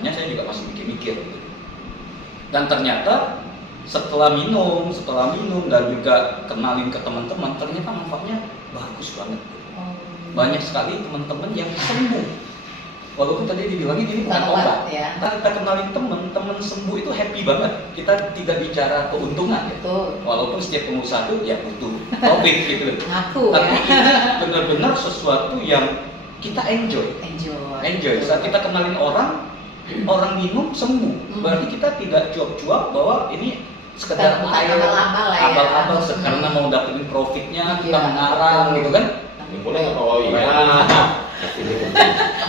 tadinya saya juga masih mikir-mikir gitu. Dan ternyata setelah minum dan juga kenalin ke teman-teman, ternyata manfaatnya bagus banget. Banyak sekali teman-teman yang sembuh. Walaupun tadi dibilangin ini bukan obat, ya. Kita kenalin teman sembuh itu happy banget. Kita tidak bicara keuntungan ya. Walaupun setiap pengusaha itu ya butuh profit gitu. Tapi ini benar-benar sesuatu yang kita enjoy. Saat kita kenalin orang minum sembuh. Berarti kita tidak cuap-cuap bahwa ini sekedar air abal-abal karena mau dapetin profitnya kita mengarang gitu kan. Boleh nggak bawa ya?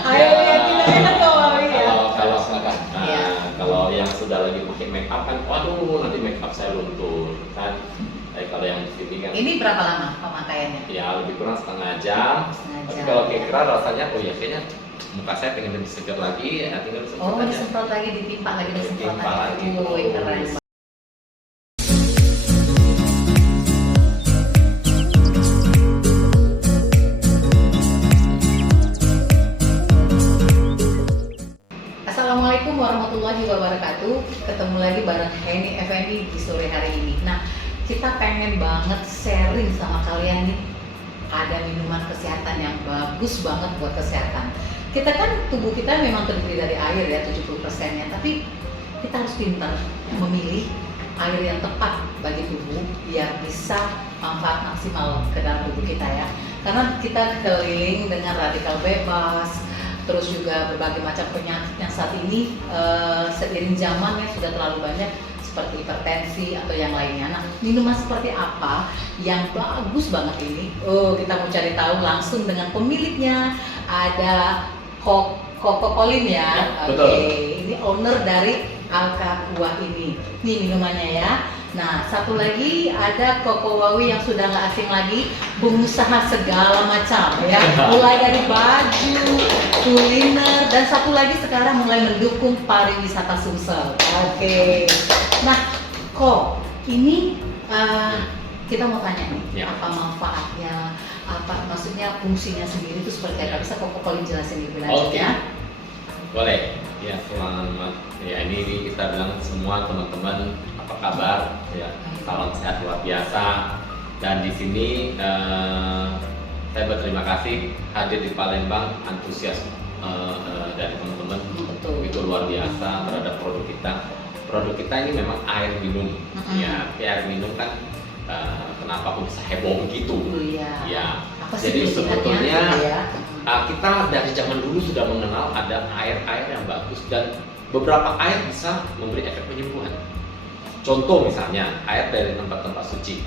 Airnya tidak enak bawa ya. Kalau silakan. Kalau yang sudah lagi pakai make up kan, waduh nanti make up saya luntur kan. Kalau yang di sini kan. Ini berapa lama pemakaiannya? Ya lebih kurang setengah jam. Tapi kalau kira rasanya, oh ya kayaknya muka saya pengen lebih segar lagi, ya tinggal disemprot aja. Disemprot lagi, ditimpa lagi, disemprot lagi. Keren. Assalamualaikum warahmatullahi wabarakatuh. Ketemu lagi bareng Henny Effendi di sore hari ini. Nah, kita pengen banget sharing sama kalian nih. Ada minuman kesehatan yang bagus banget buat kesehatan. Kita kan tubuh kita memang terdiri dari air ya 70%-nya, tapi kita harus pintar memilih air yang tepat bagi tubuh biar bisa manfaat maksimal ke dalam tubuh kita ya. Karena kita keliling dengan radikal bebas, terus juga berbagai macam penyakit yang saat ini seiring zaman yang sudah terlalu banyak seperti hipertensi atau yang lainnya. Nah, minuman seperti apa yang bagus banget ini? Kita mau cari tahu langsung dengan pemiliknya. Ada Koko Colin ya. Oke. Ini owner dari Alka-Kuah ini. Ini minumannya ya. Nah, satu lagi ada Koko Wawi yang sudah nggak asing lagi, pengusaha segala macam ya, mulai dari baju, kuliner, dan satu lagi sekarang mulai mendukung pariwisata Sumsel. Oke. Nah, kok ini kita mau tanya nih, apa manfaatnya, apa maksudnya fungsinya sendiri itu seperti apa? Bisa Koko Colin jelasin lebih lanjut ya? Boleh. Ya, selamat. Ya, ini kita bilang semua teman-teman apa kabar? Ya, salam sehat luar biasa. Dan di sini saya berterima kasih hadir di Palembang, antusias dari teman-teman begitu luar biasa terhadap produk kita. Produk kita ini memang air minum. Ya, air minum kan kenapa kok bisa heboh begitu? Ya. Jadi sebetulnya kita dari zaman dulu sudah mengenal ada air-air yang bagus dan beberapa air bisa memberi efek penyembuhan. Contoh misalnya air dari tempat-tempat suci,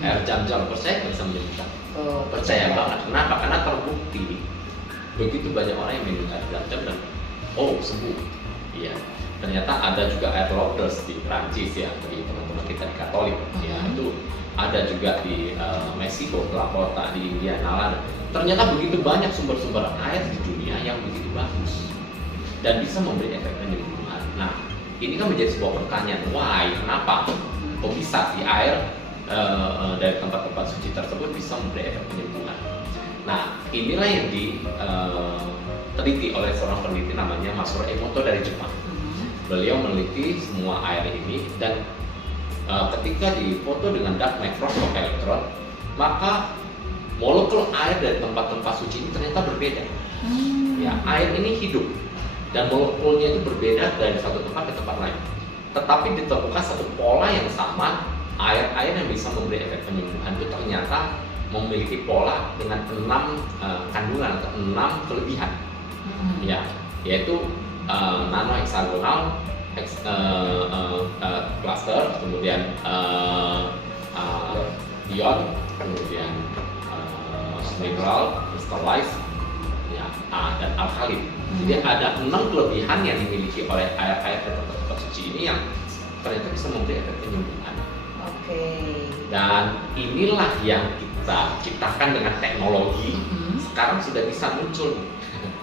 air Zam-Zam, percaya bisa menyembuhkan. Percaya banget. Kenapa? Karena terbukti begitu banyak orang yang minum air Zam-Zam dan sembuh. Iya. Ternyata ada juga air Lourdes di Prancis ya, bagi teman-teman kita di Katolik. Ya itu ada juga di Meksiko, Lakota, di India, Nalanda. Ternyata begitu banyak sumber-sumber air di dunia yang begitu bagus dan bisa memberi efek penyembuhan. Nah, ini kan menjadi sebuah pertanyaan, why? Kenapa? Kok bisa si air dari tempat-tempat suci tersebut bisa memberi efek penyembuhan? Nah, inilah yang diteliti oleh seorang peneliti namanya Masaru Emoto dari Jepang. Beliau meneliti semua air ini dan ketika difoto dengan dark microscope elektron, maka molekul air dari tempat-tempat suci ini ternyata berbeda. Ya, air ini hidup dan molekulnya itu berbeda dari satu tempat ke tempat lain. Tetapi ditemukan satu pola yang sama, air-air yang bisa memberi efek penyembuhan itu ternyata memiliki pola dengan 6 kandungan atau 6 kelebihan. Ya, yaitu nano heksagonal, cluster, kemudian ion, kemudian mineral, crystallize, ya, dan alkalin. Jadi ada 6 kelebihan yang dimiliki oleh air-air tempat suci ini yang ternyata bisa memberi efek penyembuhan. Dan inilah yang kita ciptakan dengan teknologi. Sekarang sudah bisa muncul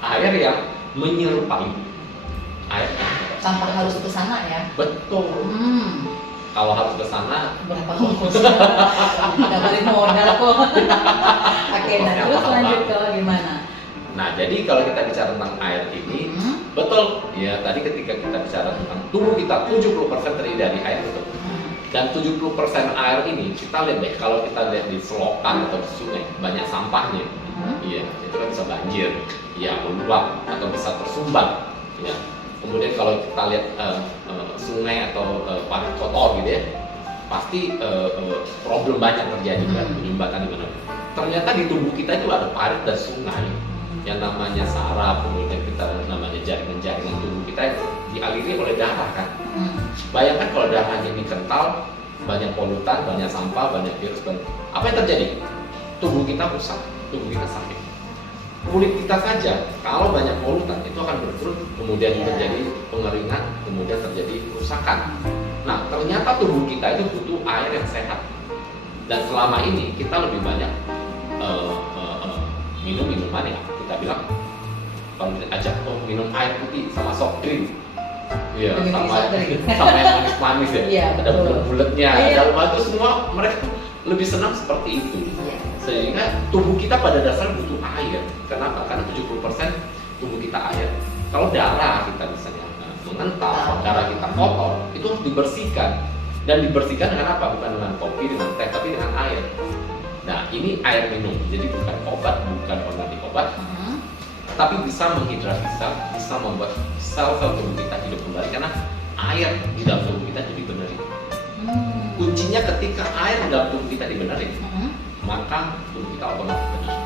air yang menyerupai air tanpa harus ke sana ya. Betul. Kalau harus ke sana berapa ongkosnya? Nggak balik modal kok. Oke, nah terus lanjut ke gimana? Nah, jadi kalau kita bicara tentang air ini, betul ya, tadi ketika kita bicara tentang tubuh kita 70% terdiri dari air, betul. Dan 70% air ini kita lihat deh, kalau kita lihat di selokan atau di sungai banyak sampahnya, iya, itu kan bisa banjir, ya meluap atau bisa tersumbat, ya. Kemudian kalau kita lihat sungai atau parit kotor gitu ya, pasti problem banyak terjadi kan, penyumbatan di mana. Ternyata di tubuh kita itu ada parit dan sungai yang namanya saraf, kemudian kita namanya jaringan-jaringan tubuh kita yang dialiri oleh darah kan. Bayangkan kalau darahnya ini kental, banyak polutan, banyak sampah, banyak virus, apa yang terjadi? Tubuh kita rusak, tubuh kita sakit. Kulit kita saja, kalau banyak polutan itu akan berkerut, kemudian terjadi pengeringan, kemudian terjadi kerusakan. Nah, ternyata tubuh kita itu butuh air yang sehat. Dan selama ini kita lebih banyak minum minuman ya, kita bilang kalau ajak minum air putih sama soft drink, iya, sama yang manis-manis ya, ada bulat-bulatnya, ada apa itu semua, mereka lebih senang seperti itu. Sehingga tubuh kita pada dasarnya butuh air. Kenapa? Karena 70% tubuh kita air. Kalau darah kita misalnya mengental, darah kita kotor, itu harus dibersihkan. Dan dibersihkan dengan apa? Bukan dengan kopi, dengan teh, tapi dengan air. Nah, ini air minum, jadi bukan obat, bukan pengganti obat, tapi bisa menghidrasi sel, bisa membuat sel-sel tubuh kita hidup kembali karena air di dalam tubuh kita jadi benerin. Kuncinya ketika air di dalam tubuh kita dibenerin, maka tubuh kita otomatis benar.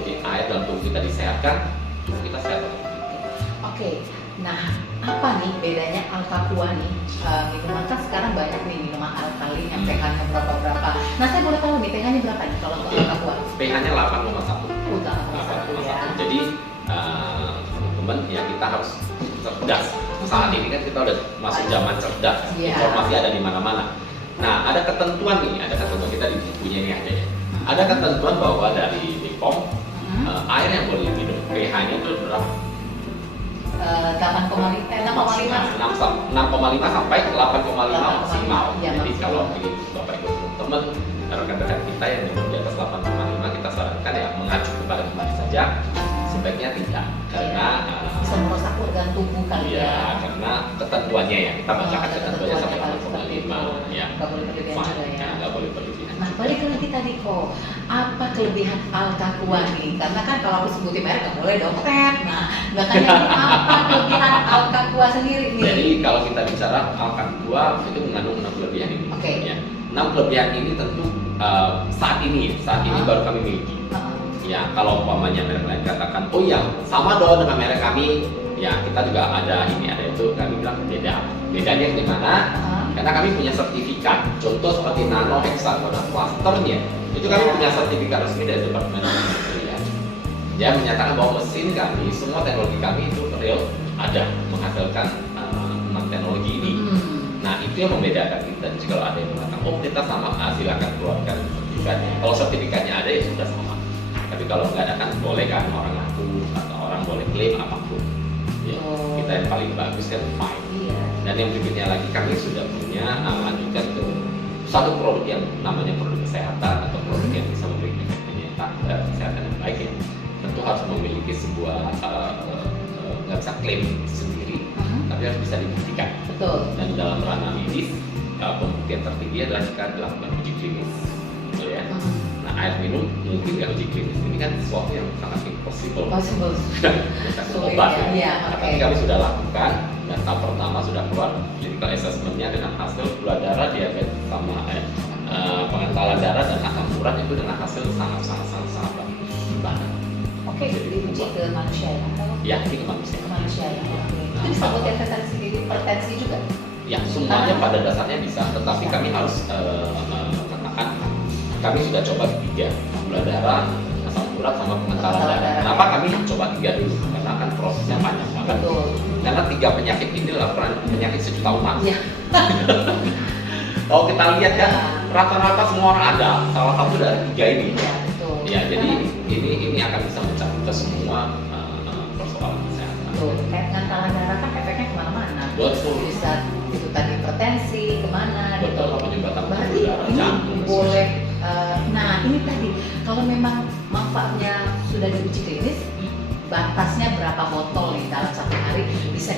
Jadi air dalam tubuh kita disehatkan, tubuh kita sehat. Oke, nah apa nih bedanya Alkaqua nih? Minuman kan sekarang banyak nih minuman alkalin yang pH-nya berapa. Nah saya boleh tahu nih pH-nya berapa nih kalau untuk Alkaqua? pH-nya 8,1. 8,1 ya. Jadi teman-teman ya kita harus cerdas. Saat ini kan kita udah masuk zaman cerdas, informasi ada di mana-mana. Nah ada ketentuan nih, ada ketentuan kita di bukunya ini ada ya. Ada ketentuan bahwa dari BPOM air yang boleh diminum pH-nya itu berapa? 6,5 sampai 8,5 maksimal. Ya, jadi kalau ini Bapak Ibu teman rekan-rekan kita yang minum di atas 8,5 kita sarankan ya mengacu kepada teman saja, sebaiknya tidak karena bisa merusak organ tubuh kali ya. Karena ketentuannya ya kita bacakan ketentuannya sampai 8,5 ya. Nggak boleh berlebihan juga ya. Nggak boleh berlebihan. Nah balik lagi tadi kok, apa kelebihan Alkaqua nih? Karena kan kalau aku sebutin merek nggak boleh dong, Nah, makanya ini apa kelebihan Alkaqua sendiri nih? Jadi kalau kita bicara Alkaqua itu mengandung 6 kelebihan ini. Ya. 6 kelebihan ini tentu saat ini baru kami miliki. Ya, kalau umpamanya merek lain katakan, oh ya sama dong dengan merek kami, ya kita juga ada ini ada itu, kami bilang beda. Bedanya di mana? Karena kami punya sertifikat. Contoh seperti nano hexagonal clusternya, itu kami punya sertifikat resmi dari Departemen Perindustrian. Dia menyatakan bahwa mesin kami, semua teknologi kami itu real ada menghasilkan teknologi ini. Nah itu yang membedakan kita. Jadi kalau ada yang mengatakan, oh kita sama, silakan keluarkan sertifikatnya. Kalau sertifikatnya ada ya sudah sama. Tapi kalau nggak ada kan boleh kan orang ngaku atau orang boleh klaim apapun. Ya, kita yang paling bagus kan fine. Dan yang berikutnya lagi kami sudah punya lanjutkan ke satu produk yang namanya produk kesehatan atau produk yang bisa memberikan kesehatan yang baik ya. Tentu harus memiliki sebuah nggak bisa klaim sendiri, tapi harus bisa dibuktikan. Dan dalam ranah medis pembuktian tertinggi adalah jika dilakukan uji klinis, ya. Nah air minum mungkin nggak uji klinis ini kan sesuatu yang sangat impossible. Obat ya. Tapi kami sudah lakukan dan tahap pertama sudah keluar clinical assessment-nya dengan hasil gula darah, diabetes sama pengentalan darah dan asam urat itu dengan hasil sangat baik. Oke, diuji ke manusia ya? Ya, ini ke manusia. Ya. Itu bisa buat hipertensi juga? Ya, semuanya pada dasarnya bisa, tetapi kami harus katakan kami sudah coba 3, gula darah, asam urat sama pengentalan darah. Kenapa kami coba 3 dulu? Karena kan prosesnya panjang banget. Karena 3 penyakit ini adalah penyakit sejuta umat. Kalau kita lihat kan rata-rata semua orang ada salah satu dari 3 ini. Ya, jadi ini akan bisa mencakup ke semua persoalan kesehatan. Kayak pengentalan darah kan efeknya kemana-mana. Bisa itu tadi hipertensi kemana gitu. Penyumbatan berarti darah, ini jantung. Boleh. Nah ini tadi kalau memang manfaatnya sudah diuji klinis,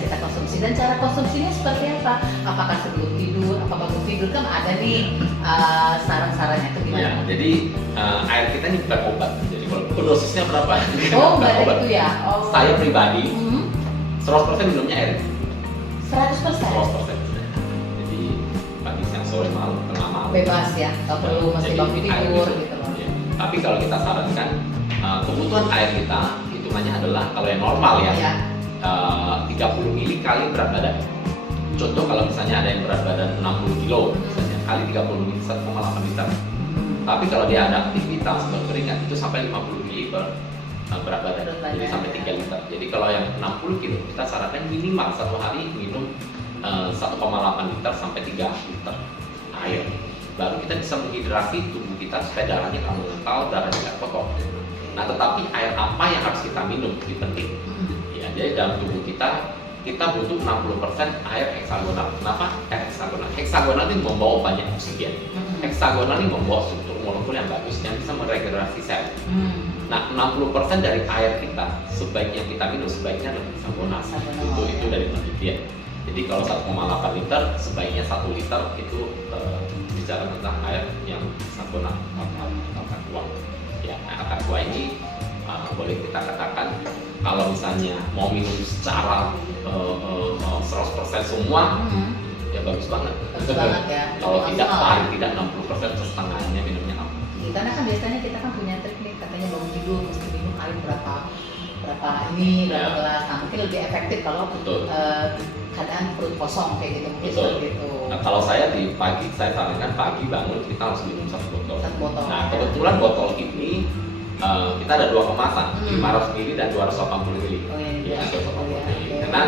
kita konsumsi. Dan cara konsumsinya seperti apa? Apakah sebelum tidur, apakah bangun tidur, kan ada nih saran-sarannya itu gimana? Ya, jadi air kita ini bukan obat. Jadi kalau dosisnya berapa? Oh, Bukan nggak ada obat. itu ya? Oh. Saya pribadi 100% minumnya air. 100%? 100%. Jadi pagi, siang, sore, malam, tengah malam. Bebas ya, nggak perlu mesti Jadi, bangun air tidur gitu. gitu loh. Ya. Tapi kalau kita sarankan kebutuhan air kita hitungannya adalah kalau yang normal ya, Ya. 30 mili kali berat badan. Contoh kalau misalnya ada yang berat badan 60 kilo, misalnya kali 30 mili 1,8 liter. Tapi kalau dia ada aktivitas berkeringat itu sampai 50 mili per berat badan, jadi sampai 3 liter. Jadi kalau yang 60 kilo kita sarankan minimal satu hari minum 1,8 liter sampai 3 liter air. Baru kita bisa menghidrasi tubuh kita supaya darahnya nggak mengental, darahnya nggak kotor. Nah, tetapi air apa yang harus kita minum itu penting. Ya, jadi dalam tubuh kita butuh 60% air heksagonal. Kenapa? Heksagonal. Heksagonal itu membawa banyak oksigen. Heksagonal ini membawa struktur molekul yang bagus yang bisa meregenerasi sel. Nah, 60% dari air kita sebaiknya kita minum sebaiknya adalah heksagonal. Itu dari penelitian. Jadi kalau 1,8 liter sebaiknya 1 liter itu bicara tentang air yang heksagonal atau aqua. Ya, nah, aqua ini boleh kita katakan kalau misalnya mau minum secara 100% semua, ya bagus banget. Bagus banget ya. Kalau tidak Maksimal. paling tidak 60% setengahnya minumnya apa? Karena kan biasanya kita kan punya trik nih, katanya bangun tidur mesti minum air berapa ini, berapa Ya. gelas. Nah, mungkin lebih efektif kalau Betul. keadaan perut kosong kayak gitu, mungkin Betul. seperti itu. Nah, kalau saya di pagi, saya sarankan pagi bangun kita harus minum 1 botol. 1 botol. Nah, kebetulan botol ini kita ada 2 kemasan, 500 ml dan 280 ml. Oh, Ya, 280 ml. oke. Karena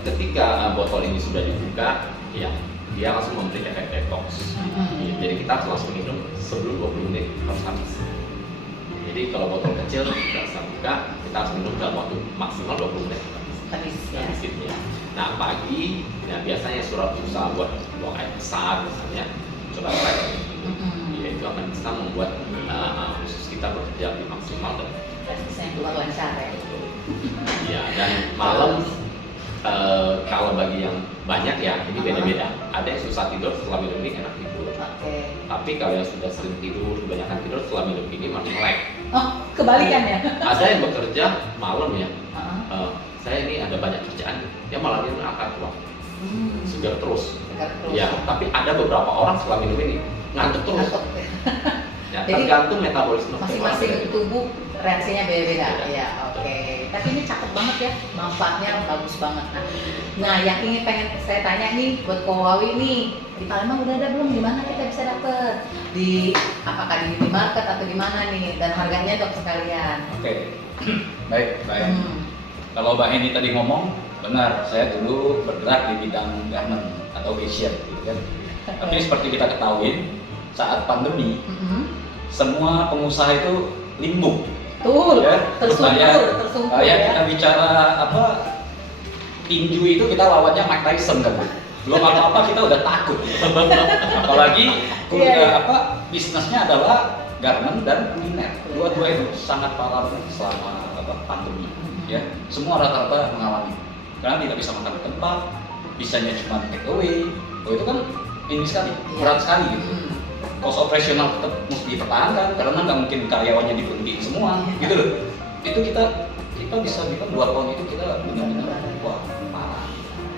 ketika botol ini sudah dibuka, ya dia langsung memberi efek detox. Ya, jadi kita harus langsung minum sebelum 20 menit harus habis. Jadi kalau botol kecil kita bisa buka, kita harus minum dalam waktu maksimal 20 menit Habis ya. habisnya. Nah, pagi ya biasanya surat usaha buat buang air besar misalnya, coba try. Ya, itu akan bisa membuat usus kita bekerja lebih maksimal dan Prosesnya keluar lancar ya. ya, dan malam kalau bagi yang banyak ya ini beda-beda. Ada yang susah tidur setelah minum ini enak tidur. Oke. Tapi kalau yang sudah sering tidur, kebanyakan tidur setelah minum ini malah melek. Oh, kebalikan ya? Ada yang bekerja malam ya. Uh-huh. Saya ini ada banyak kerjaan, dia malah dia akan keluar segar terus. Segar terus. Ya, tapi ada beberapa orang setelah minum ini ngantuk terus. Ngantuk. Ya, Jadi, tergantung metabolisme Masing-masing tubuh reaksinya beda-beda. Beda. Ya, oke. Tapi ini cakep banget ya, manfaatnya bagus banget. Nah, yang pengen saya tanya nih buat Kowawi nih, di Palembang udah ada belum? Di mana kita bisa dapet? Apakah di minimarket atau di mana nih? Dan harganya dok sekalian. Oke, baik. Kalau Mbak Eni tadi ngomong, benar, saya dulu bergerak di bidang garment atau fashion, gitu kan. Tapi seperti kita ketahui, saat pandemi, semua pengusaha itu limbung. Betul, Ya, tersungkur kayak ya. kita bicara apa, tinju itu kita lawannya Mike Tyson kan. Belum apa-apa kita udah takut. Apalagi bisnisnya adalah garment dan kuliner. Dua-dua itu sangat parah selama pandemi. Ya, semua rata-rata mengalami. Karena tidak bisa makan di tempat, bisanya cuma take away. Itu kan ini sekali, berat sekali gitu. Cost operasional tetap mesti dipertahankan karena nggak mungkin karyawannya diberhentiin semua, gitu loh. Itu kita bisa bilang 2 tahun itu kita benar-benar wah parah.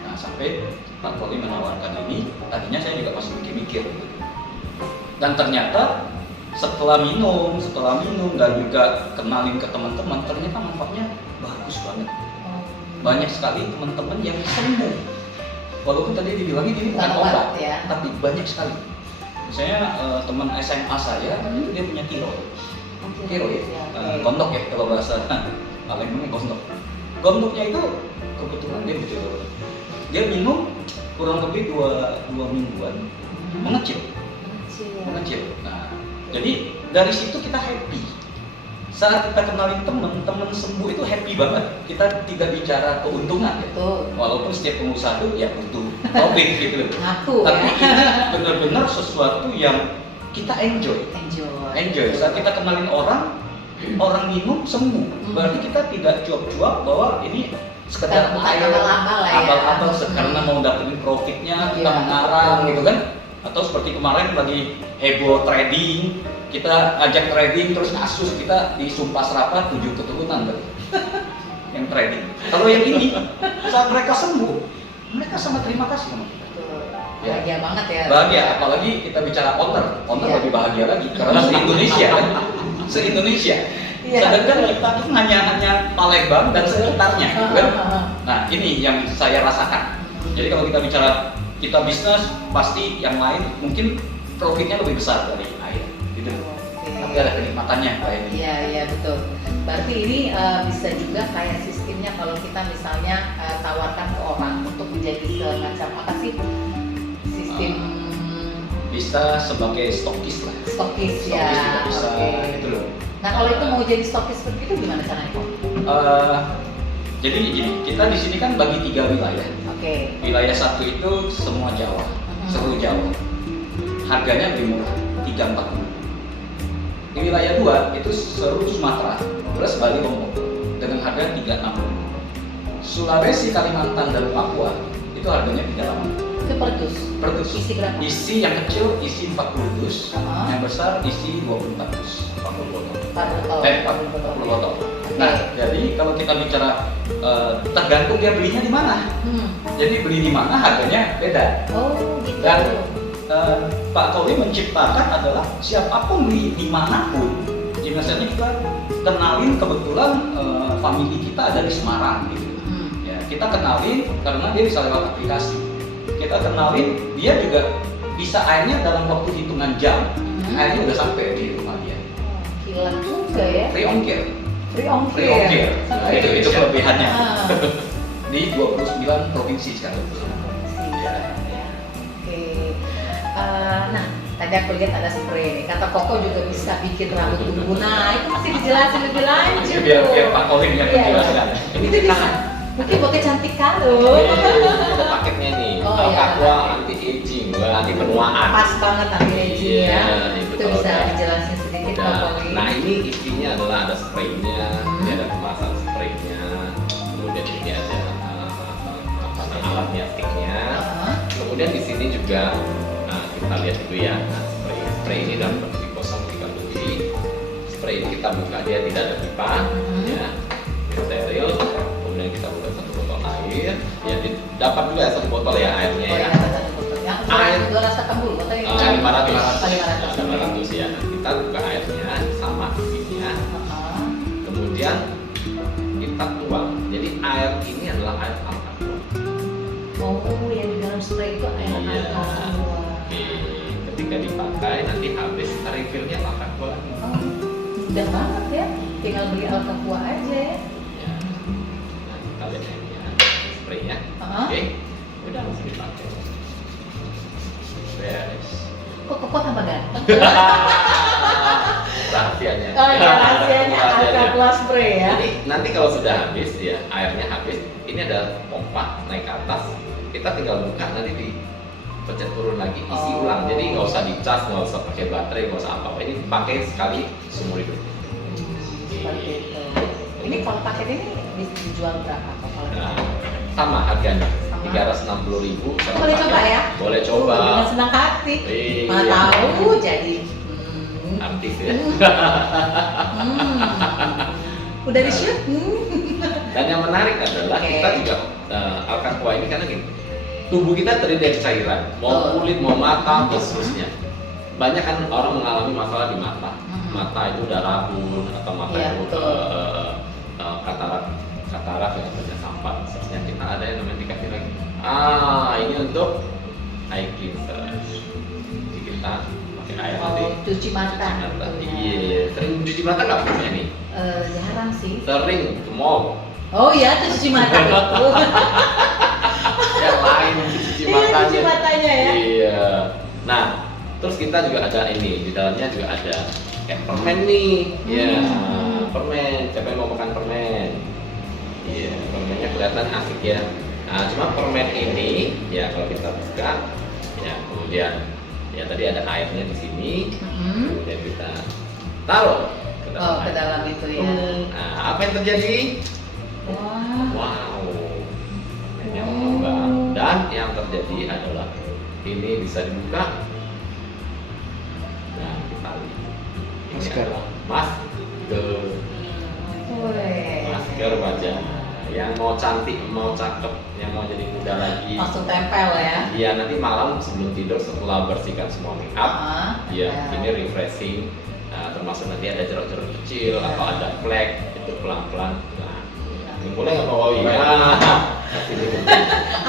Nah, sampai Pak Poli menawarkan ini, tadinya saya juga masih mikir-mikir. Dan ternyata setelah minum dan juga kenalin ke teman-teman, ternyata manfaatnya bagus banget. Banyak sekali teman-teman yang sembuh. Walaupun tadi dibilangin ini bukan obat, ya. tapi banyak sekali. Misalnya teman SMA saya itu dia punya tiroid, gondok ya kalau bahasa Palembangnya gondok. Gondoknya itu kebetulan dia betul. Dia minum kurang lebih 2 mingguan mengecil. Nah, jadi dari situ kita happy. Saat kita kenalin teman sembuh itu happy banget. Kita tidak bicara keuntungan ya. Walaupun setiap pengusaha itu ya butuh profit gitu. Tapi ini benar-benar sesuatu yang kita enjoy. Saat kita kenalin orang minum sembuh. Berarti kita tidak cuap-cuap bahwa ini sekedar bukan air abal-abal lah ya. abal-abal karena mau dapetin profitnya kita Iya, mengarang betul. gitu kan, atau seperti kemarin lagi heboh trading, kita ajak trading terus kasus kita disumpah serapah 7 keturunan berarti yang trading. Kalau yang ini saat mereka sembuh mereka sangat terima kasih sama kita. Betul. Ya. Bahagia banget ya. Bahagia, apalagi kita bicara owner Iya. lebih bahagia lagi karena se-Indonesia kan, se-Indonesia. Iya. Sedangkan kita tuh hanya Palembang dan sekitarnya, gitu kan? Nah ini yang saya rasakan. Jadi kalau kita bicara kita bisnis, pasti yang lain mungkin profitnya lebih besar dari air, gitu. Oke. Tapi ada kenikmatannya kayak ini. Iya betul. Berarti ini bisa juga kayak sistemnya kalau kita misalnya tawarkan ke orang untuk menjadi semacam apa sih sistem Bisa sebagai stokis lah. stokis ya. Stokis juga bisa, Oke. gitu loh. Nah kalau itu mau jadi stokis seperti itu gimana caranya kok? Jadi gini, kita di sini kan bagi 3 wilayah. Oke. Wilayah 1 itu semua Jawa, seluruh Jawa. Harganya lebih murah, 340. Di wilayah 2 itu seluruh Sumatera plus Bali Lombok dengan harga 360. Sulawesi, Kalimantan dan Papua itu harganya 380. Itu per dus. Per dus. Isi berapa? Isi yang kecil isi 40 dus, Uh-huh. yang besar isi 24 dus. 40 botol. 40 botol. Nah, jadi kalau kita bicara tergantung dia belinya di mana. Jadi beli di mana harganya beda. Oh gitu. Dan Pak Kauli menciptakan adalah siapapun beli dimanapun. Jadi misalnya kita kenalin kebetulan family kita ada di Semarang gitu. Ya, kita kenalin karena dia bisa lewat aplikasi. Kita kenalin dia juga bisa airnya dalam waktu hitungan jam. Airnya udah sampai di rumah dia. Gila juga ya. Free ongkir. Free ongkir. Free ongkir. Sampai Itu Indonesia. kelebihannya. Ah. Di 29 provinsi sekarang. Ya. Oke. Nah, tadi aku lihat ada spray nih. Kata Koko juga bisa bikin rambut tumbuh. Nah, itu masih dijelasin lebih lanjut. Biar Pak Kauli yang Iya, menjelaskan. Ini Itu kita bisa. Mungkin buat kecantikan loh. ada paketnya nih. Oh, iya. Aqua anti aging, anti penuaan. Pas banget nanti Regi ya. Iya, Itu kalau bisa udah- dijelasin sedikit udah. Koko. Nah ini isinya adalah ada spraynya, ini ada kemasan spraynya, kemudian ini ada apa namanya alatnya, sticknya. Kemudian di sini juga kita lihat dulu ya, spray ini dalam kondisi kosong dikandungi. Spray ini kita buka dia tidak ada pipa, ya, steril. Kemudian kita buka 1 botol air, ya dapat juga 1 botol ya airnya Oh ya. iya, dapat 1 botol. Yang Air. 200 dulu, atau yang 500, 500. 500 ya. Kita buka airnya sama isinya. Kemudian kita tuang. Jadi air ini adalah air alkatua. Oh, yang di dalam spray itu air Iya. alkatua. Oke. Ketika dipakai nanti habis refillnya alkatua lagi. Oh, mudah banget ya. Tinggal beli alkatua aja ya. Ya. Nah, kita lihat ini ya, spraynya. Oke. Udah langsung dipakai. Beres. Kok Koko tambah ganteng? Rahasianya. Oh iya, rahasianya alkatua spray ya. Jadi nanti kalau sudah habis ya airnya habis, ini ada pompa naik ke atas. Kita tinggal buka nanti dipencet turun lagi isi Oh. ulang. Jadi nggak usah dicas, nggak usah pakai baterai, nggak usah apa-apa. Ini pakai sekali seumur hidup. Seperti itu. Ini kalau paket ini bisa dijual berapa Kok kalau Nah, kita? sama harganya Sama. 360.000. Boleh coba ya? Boleh coba. Dengan senang hati. Iya. Mana tahu jadi. Artis ya. Udah di shoot? Dan yang menarik adalah Oke. kita juga alkatua ini karena gini, tubuh kita terdiri dari cairan, mau kulit, mau mata, dan seterusnya. Banyak kan orang mengalami masalah di mata, mata itu udah rabun atau mata Iya, itu betul. katarak yang banyak sampah, seterusnya. Kita ada yang namanya dikasih lagi. Ini untuk eye cleanser. Jadi kita pakai air nanti. Oh, cuci mata. Iya, sering cuci mata nggak punya nih? Jarang sih. Sering ke mall. Oh iya, tuh cuci mata itu. Yang lain cuci Iya, matanya. cuci matanya ya. Iya. Nah, terus kita juga ada ini, di dalamnya juga ada kayak permen nih. Iya, permen. Siapa yang mau makan permen? Iya, permennya kelihatan asik ya. Nah, cuma permen ini, ya kalau kita buka, ya kemudian ya tadi ada airnya di sini, kemudian kita taruh ke dalam Oh, ke air. dalam itu ya. Nah, apa yang terjadi? Wah. Wow. yang mengembang. Dan yang terjadi adalah ini bisa dibuka. Nah, kita lihat. Ini Masker. adalah masker. Wih. Masker wajah. Yang mau cantik, mau cakep, yang mau jadi muda lagi. Langsung tempel ya. Iya, nanti malam sebelum tidur setelah bersihkan semua make up, Ya. ini refreshing. Nah, termasuk nanti ada jeruk-jeruk kecil atau ada flek, itu pelan-pelan. Nah, ini boleh nggak bawa ya? Kasih dulu.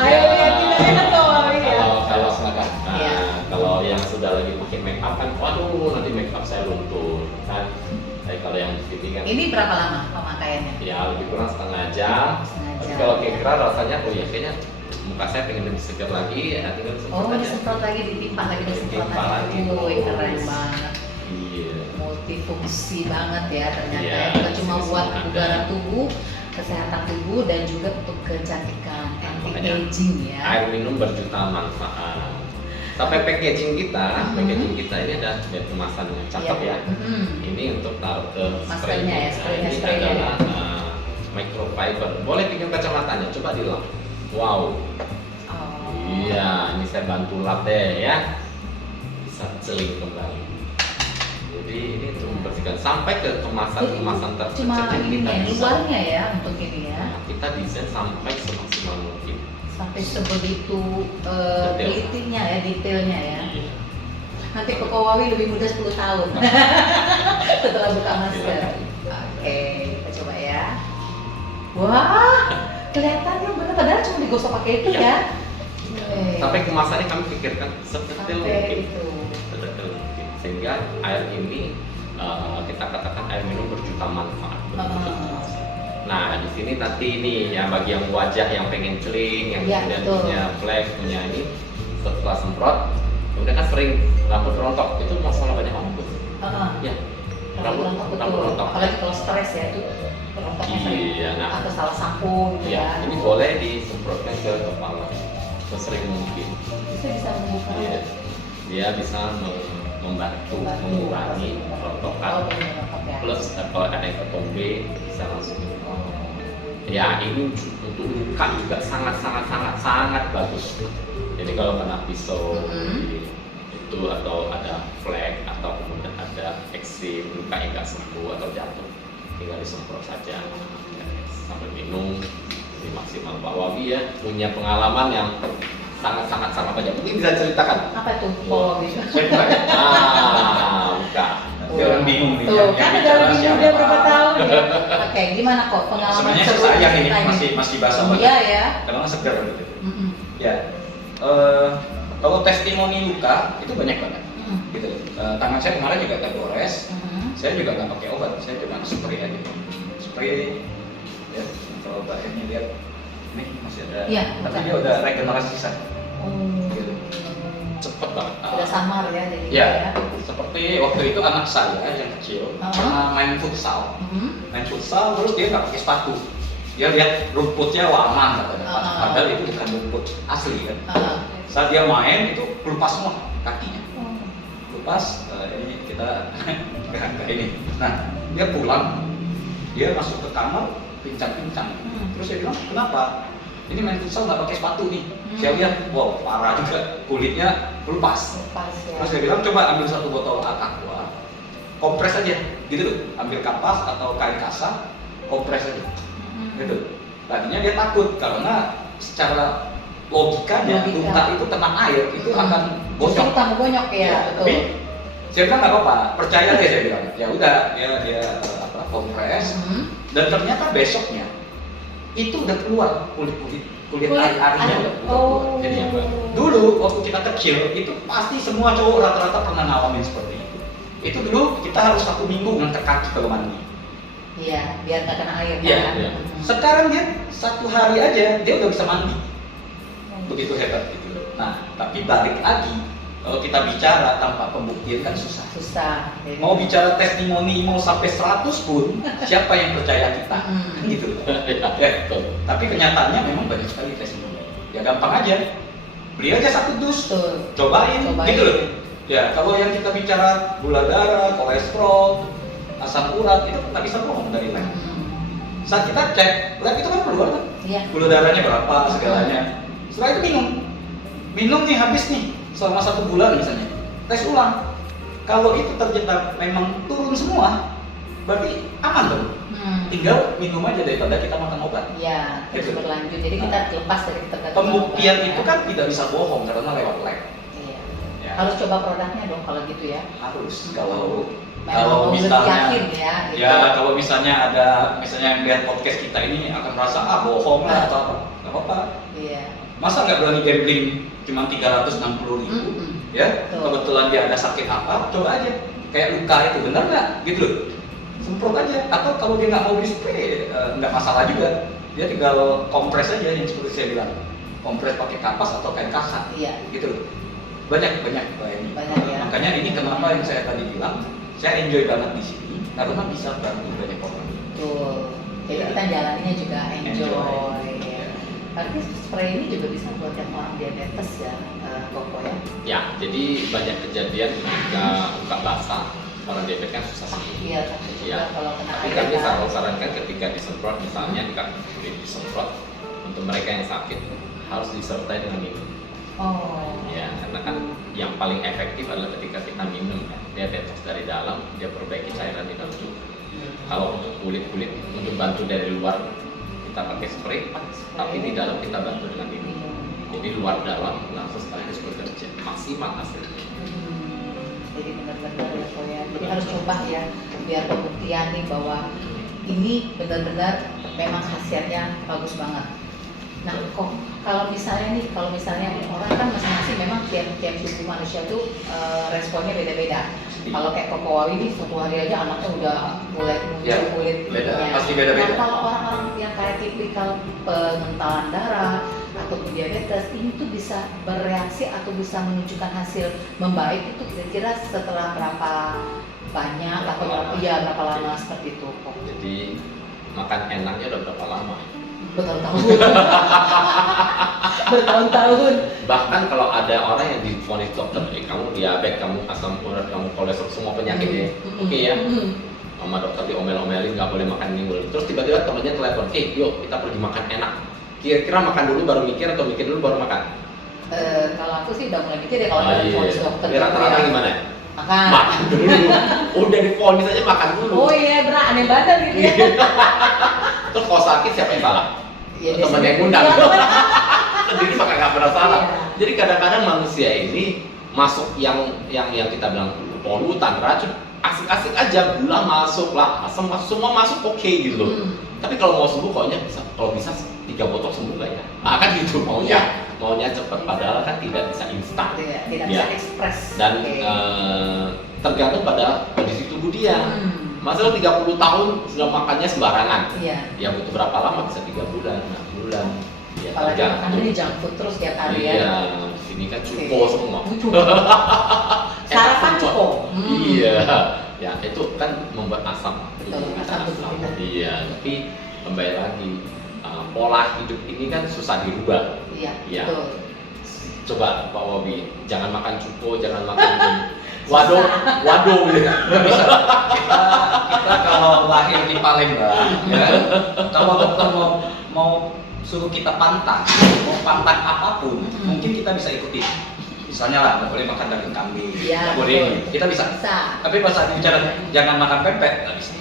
Ayo lihat kita enak kok ya. Kalau Silakan. Iya. kalau yang sudah lagi pakai make up kan, waduh nanti make up saya luntur kan. Tapi kalau yang di sini kan, Ini berapa lama pemakaiannya? ya lebih kurang setengah jam. Setengah Tapi jam. kalau kira rasanya, oh ya kayaknya muka saya pengen lebih segar lagi, ya tinggal semprot Oh, aja. disemprot lagi, ditimpa lagi, disemprot Ditimpa lagi. lagi. Wih, keren banget. Iya. Multifungsi banget ya ternyata. Iya, Ya. Bukan cuma fungsi buat ada. kebugaran tubuh, kesehatan tubuh, dan juga untuk kecantikan, Makanya anti-aging ya. Air minum berjuta manfaat. Sampai packaging kita ini ada lihat kemasannya, cakep ya. Ini untuk taruh ke Maskernya ya, spraynya. Ini spraynya adalah ya. microfiber. Boleh pinjam kacamatanya, coba dilap. Wow. Oh. Iya, ini saya bantu lap deh ya. Bisa celing kembali. Jadi ini untuk membersihkan sampai ke kemasan-kemasan Cuma terkecil ini kita ya, bisa. luarnya ya untuk ini ya. Nah, kita desain sampai semaksimal mungkin. Sampai sebegitu Detail. telitinya ya, detailnya ya. Iya. Nanti Koko Wawi lebih muda 10 tahun setelah buka masker. Oke, kita coba ya. Wah, kelihatannya bener, padahal cuma digosok pakai itu Iya. ya. Sampai kemasannya kami pikirkan sedetil mungkin. sampai itu. Sedetil mungkin. Sehingga air ini kita katakan air minum berjuta manfaat. Nah, di sini nanti ini ya bagi yang wajah yang pengen celing, yang Iya, kemudian betul. punya flek, punya ini, setelah semprot, kemudian kan sering rambut rontok, itu masalah banyak rambut. Ya, Rambut rambut betul. rontok. Apalagi kalau stres ya itu rontoknya sering. Iya, nah, Atau salah sampo gitu ya, ya. ini boleh disemprotkan ke kepala, sesering mungkin. Bisa membuka. Iya, dia bisa membantu mengurangi rontokan. Oh, benar, rontok ya. Plus kalau ada yang ketombe bisa langsung. Ya, ini untuk luka juga sangat bagus. Jadi kalau kena pisau itu atau ada flek atau kemudian ada eksim, luka yang nggak sembuh atau jatuh, tinggal disemprot saja sambil minum. Ini maksimal. Pak Wawi ya punya pengalaman yang sangat banyak. Mungkin bisa ceritakan. Apa tuh Koko Wawi? Saya buka ya. Buka. Dia orang bingung nih. Tuh, kan udah lebih muda berapa tahun ya? Oke, gimana kok pengalaman Sebenarnya seru sayang ini kita masih basah banget. Iya ya. Karena segar gitu. Mm-mm. Ya. Kalau testimoni luka itu banyak banget. Mm. Gitu. Tangan saya kemarin juga agak gores. Mhm. Saya juga nggak pakai obat, saya cuma spray aja. Spray. Ya, kalau Mbak Eni lihat, ini masih ada. Iya, Tapi bukan. dia udah regenerasi sel. Oh. Gitu. Cepet banget. Udah samar ya jadi Ya, seperti waktu itu anak saya yang kecil pernah main futsal. Main futsal terus dia nggak pakai sepatu. Dia lihat rumputnya wah aman katanya. Padahal itu bukan rumput asli kan. Saat dia main itu lepas semua kakinya. Lepas ini kita ke ini. Nah, dia pulang, dia masuk ke kamar pincang-pincang. Terus saya bilang, kenapa? Ini main futsal nggak pakai sepatu nih. Saya lihat, wow parah juga, kulitnya lepas. Lepas ya. Terus saya bilang, coba ambil satu botol aqua, kompres aja, gitu loh. Ambil kapas atau kain kasa, kompres aja, gitu. Tadinya dia takut karena secara logikanya luka itu kena air itu akan Justru bocor. kamu bonyok ya, betul. Tapi saya bilang nggak apa-apa, percaya deh saya bilang. Ya udah, dia kompres. Dan ternyata besoknya itu udah keluar kulit ari-arinya udah keluar. Jadi dulu waktu kita kecil itu pasti semua cowok rata-rata pernah ngalamin seperti itu. Itu dulu kita harus 1 minggu nganter kaki kalau mandi. Iya, biar nggak kena air Iya. kan. Sekarang dia 1 hari aja dia udah bisa mandi. Begitu hebat gitu. Nah, tapi balik lagi kalau kita bicara tanpa pembuktian kan susah. Susah. Jadi- Mau bicara testimoni mau sampai 100 pun siapa yang percaya kita? Kan gitu. Ya, tapi kenyataannya memang banyak sekali testimoni. Ya gampang aja. Beli aja 1 dus. Betul. Cobain, Cobain. gitu loh. Ya, kalau yang kita bicara gula darah, kolesterol, asam urat itu nggak bisa bohong dari lab. Saat kita cek, lab itu kan keluar kan? Iya. Gula darahnya berapa, segalanya. Setelah itu minum nih habis nih selama 1 bulan misalnya. Tes ulang. Kalau itu ternyata memang turun semua, berarti aman dong. Tinggal minum aja daripada kita makan obat. Iya, terus Gitu. berlanjut. Jadi kita lepas dari ketergantungan Pembuktian obat, itu ya. kan tidak bisa bohong karena lewat lab. Iya. Ya. Harus coba produknya dong kalau gitu ya. Harus kalau Memang mau misalnya yakin ya. Gitu. ya kalau misalnya ada yang lihat podcast kita ini akan merasa bohong lah atau apa, nggak apa-apa. Iya. Masa nggak berani gambling cuma 360.000 ya? Betul. Kebetulan dia ada sakit apa, coba aja. Kayak luka itu benar nggak? Gitu loh. Semprot aja. Atau kalau dia nggak mau di spray, nggak masalah juga. Dia tinggal kompres aja yang seperti saya bilang. Kompres pakai kapas atau kain kasar. Iya. Gitu loh. Banyak ini. Banyak ya. Makanya ini kenapa yang saya tadi bilang, saya enjoy banget di sini karena bisa bantu banyak orang. Betul. Jadi Ya. kita jalaninya juga enjoy. Enjoy. Ya. Berarti spray ini juga bisa buat yang orang diabetes ya, Koko ya. Ya, jadi banyak kejadian ketika luka basah orang diabetes kan susah sembuh. Iya, takut juga Iya. kalau kena Tapi air kami kan. selalu sarankan ketika disemprot, misalnya disemprot untuk mereka yang sakit harus disertai dengan minum. Oh. Ya, karena kan yang paling efektif adalah ketika kita minum kan. Dia detox dari dalam, dia perbaiki cairan di dalam tubuh. Kalau untuk kulit untuk bantu dari luar kita pakai spray, tapi di dalam kita bantu dengan minum. Jadi luar dalam langsung sekaligus bekerja maksimal hasilnya. Jadi benar-benar ya Ko ya. Jadi harus coba ya biar pembuktian nih bahwa ini benar-benar memang khasiatnya bagus banget. Nah, kok kalau misalnya orang kan masing-masing memang tiap tubuh manusia tuh responnya beda-beda. Kalau kayak Koko Wawi ini satu hari aja anaknya udah mulai muncul Ya, kulit. beda, ya. pasti beda-beda. Nah, kalau orang-orang yang kayak tipikal pengentalan darah atau diabetes ini tuh bisa bereaksi atau bisa menunjukkan hasil membaik itu kira-kira setelah berapa banyak atau berapa lama seperti itu Kok? Jadi makan enaknya udah berapa lama? Bertahun-tahun. Bertahun-tahun. Bahkan kalau ada orang yang divonis dokter, kamu diabetes, kamu asam urat, kamu kolesterol, semua penyakitnya, oke ya. Sama dokter diomel-omelin nggak boleh makan ini. Terus tiba-tiba temennya telepon, yuk kita pergi makan enak. Kira-kira makan dulu baru mikir atau mikir dulu baru makan? Kalau aku sih udah mulai mikir ya kalau dari vonis dokter. Tapi rata-rata ya. gimana? Makan. Makan dulu. Udah divonis aja makan dulu. Oh iya, berat aneh banget gitu ya. Terus kalau sakit siapa yang salah? Iya, dia Temen yang sendiri. undang. Iya. Sendiri maka nggak pernah salah. Iya. Jadi kadang-kadang manusia ini masuk yang kita bilang polutan, racun, asik-asik aja, gula masuk lah, asam masuk, semua masuk oke gitu loh. Tapi kalau mau sembuh kalau bisa 3 botol sembuh lah ya. Kan gitu maunya cepat, padahal kan tidak bisa instan. Tidak Ya. bisa ekspres. Dan Oke. tergantung pada kondisi tubuh dia. Masalah 30 tahun sudah makannya sembarangan. Iya. Ya butuh berapa lama? Bisa 3 bulan, 6 bulan. Ya, Apalagi tergantung. makannya di junk food terus tiap hari Iya, ya. sini kan cupo Oke. semua. Sarapan Enak cupo. semua. Iya, ya itu kan membuat asam. Betul, asam tubuh kita. Iya, tapi kembali lagi pola hidup ini kan susah dirubah. Iya, Iya. betul. Coba Pak Wobi, jangan makan cupo, jangan makan waduh ya. Bisa. Kita kalau lahir di Palembang, ya, kalau dokter mau suruh kita pantang apapun, mungkin kita bisa ikuti. Misalnya lah, nggak boleh makan daging kambing, Iya, nggak boleh betul. ini. Kita bisa. Bisa. Tapi pas saat bicara jangan makan pempek, nggak bisa.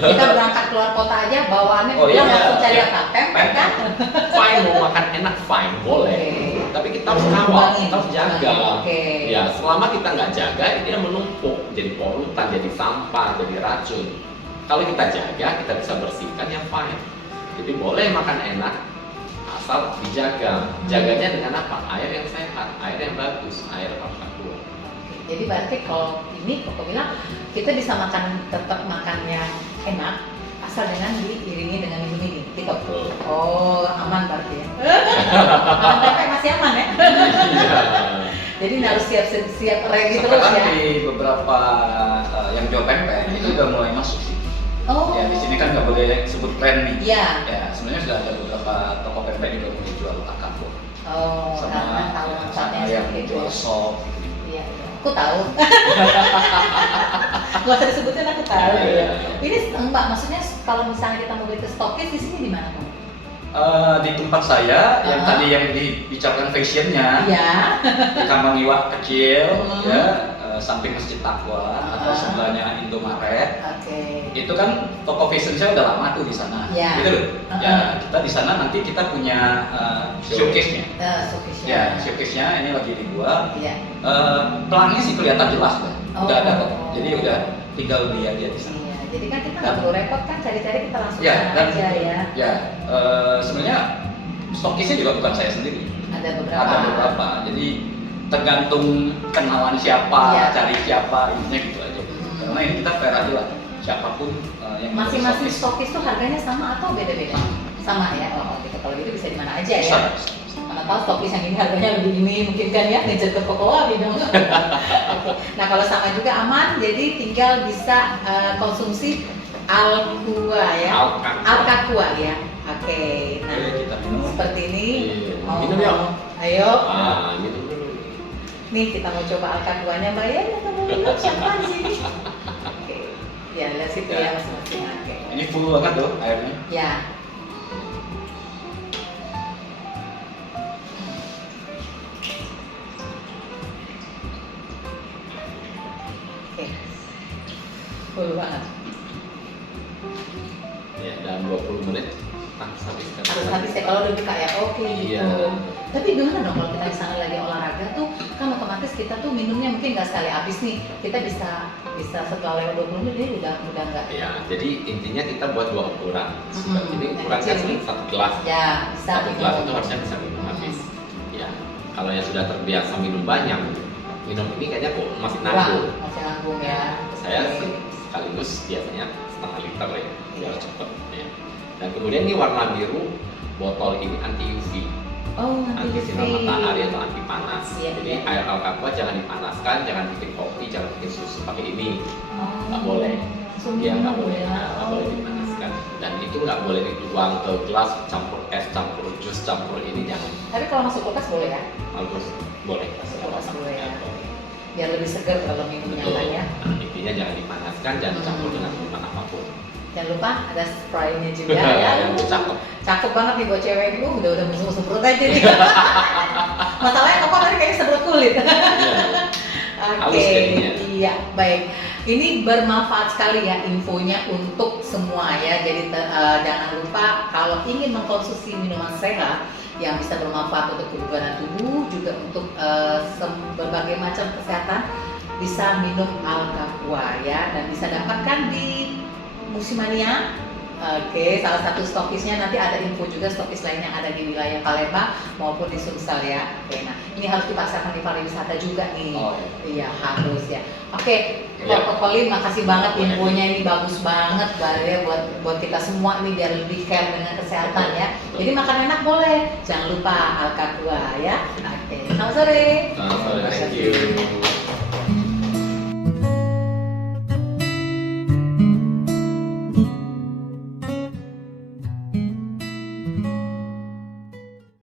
Kita berangkat keluar kota aja bawaannya Oh, pulang iya. langsung cari apa? Pempek kan? Fine, mau makan enak, fine, boleh. Oke. Tapi kita harus kawal, Kumbangin. kita harus jaga. Oke. Ya, selama kita nggak jaga, dia menumpuk, jadi polutan, jadi sampah, jadi racun. Kalau kita jaga, kita bisa bersihkan yang fine. Jadi boleh makan enak, asal dijaga. Jaganya dengan apa? Air yang sehat, air yang bagus, air aqua. Jadi berarti kalau ini Koko bilang kita bisa tetap makan yang enak asal dengan diiringi dengan minum ini. Gitu. Betul. Oh, aman berarti ya. Makan pempek masih aman ya. Iya. Jadi harus siap ready terus Sekarang ya. di beberapa yang jual pempek itu udah mulai masuk sih. Oh. Ya di sini kan nggak boleh sebut brand nih. Iya. Ya sebenarnya sudah ada beberapa toko pempek juga mulai jual akapur. Oh, karena tahu sama manfaatnya yang seperti itu. jual sop. Iya, aku tahu. Nggak usah disebutin, aku tahu Iya, ya. iya. Ini Mbak, maksudnya kalau misalnya kita mau beli ke stokis di sini di mana Bang? Di tempat saya yang Ah. tadi yang dibicarakan fashionnya Ya. di Kambang Iwak kecil, Hmm. ya samping Masjid Taqwa atau Ah. sebelahnya Indomaret. Oke. Itu kan toko fashion saya udah lama tuh di sana, Ya. gitu loh. Ah. Ya kita di sana nanti kita punya showcase-nya. Stokisnya. Ya showcase-nya ini lagi dibuat. Iya. Pelangnya sih kelihatan jelas kan, udah ada kok. Oh. Jadi udah tinggal beli aja di sana. Iya. Jadi kan kita nggak perlu repot kan cari-cari, kita langsung Ya, sana dan aja ya. ya sebenarnya stokisnya juga bukan saya sendiri. Ada beberapa. Ada beberapa. Jadi tergantung kenalan siapa, Iya. cari siapa, intinya gitu aja. Karena ini kita fair aja lah. Siapapun yang mau Masing-masing stokis. stokis tuh harganya sama atau beda-beda? Sama ya. Oh, gitu. Kalau gitu bisa di mana aja Bisa. ya. Mana tahu stokis yang ini harganya lebih ini, mungkin kan ya ngejar ke Kokoa dong. Oke. Nah kalau sama juga aman, jadi tinggal bisa konsumsi Alkua ya. Alkakua ya. Oke. Nah Oke, kita minum. seperti ini. Iya. Mau- Minum yuk. Ayo. Minum dulu. Nih kita mau coba Alkakuanya, Mbak ya. Kita mau lihat siapa di sini. Oke. Ya lihat situ ya masing-masing. Oke. Ini full banget tuh airnya. Ya. Oke. Full banget. Ya, dalam 20 menit habis kan. Harus habis ya kalau udah buka ya. Oke gitu. Iya. Tapi gimana dong kalau kita misalnya lagi olahraga tuh, kan otomatis kita tuh minumnya mungkin nggak sekali habis nih. Kita bisa setelah lewat 20 menit ini udah nggak. Ya, jadi intinya kita buat dua ukuran. Jadi Yang ukuran kecil kan ini. satu gelas. Ya bisa Satu minum. gelas itu harusnya bisa minum habis. Ya, kalau yang sudah terbiasa minum banyak, minum ini kayaknya kok masih nanggung. Masih nanggung ya. Saya Oke. sekaligus biasanya setengah liter ya, biar cepet. Ya. Dan kemudian ini warna biru, botol ini anti UV, Oh, anti sinar matahari atau anti panas. Iya, Jadi iya. air Alkaqua jangan dipanaskan, jangan bikin kopi, jangan bikin susu pakai ini. Oh, Nggak boleh. langsung Dia nggak minum boleh, ya. nggak boleh dipanaskan. Dan itu nggak boleh dituang ke gelas, campur es, campur jus, campur ini jangan. Tapi kalau masuk kulkas boleh ya? Bagus, boleh. Masuk kulkas boleh ya. Biar lebih segar kalau minumnya Betul. kan ya. Nah, intinya jangan dipanaskan, jangan dicampur dengan minuman apapun. Jangan lupa ada spraynya juga ya. Yang cakep. Cakep banget nih buat cewek ini. Udah musuh perut aja nih. Masalahnya kok tadi kayaknya sebelah kulit. Iya. Halus Oke, jadinya. iya baik. Ini bermanfaat sekali ya infonya untuk semua ya. Jadi jangan lupa kalau ingin mengkonsumsi minuman sehat yang bisa bermanfaat untuk kebugaran tubuh, juga untuk berbagai macam kesehatan, bisa minum Alkaqua ya, dan bisa dapatkan di Musimania. Oke, salah satu stokisnya nanti ada info juga stokis lain yang ada di wilayah Palembang maupun di Sumsel ya. Oke, nah ini harus dipaksakan di pariwisata juga nih. Oh, Iya harus ya. Oke, Iya. Pak Kolim, makasih banget infonya, ini bagus banget ya buat kita semua nih biar lebih care dengan kesehatan ya. Jadi makan enak boleh, jangan lupa Alkaqua ya. Oke, selamat sore. Thank you.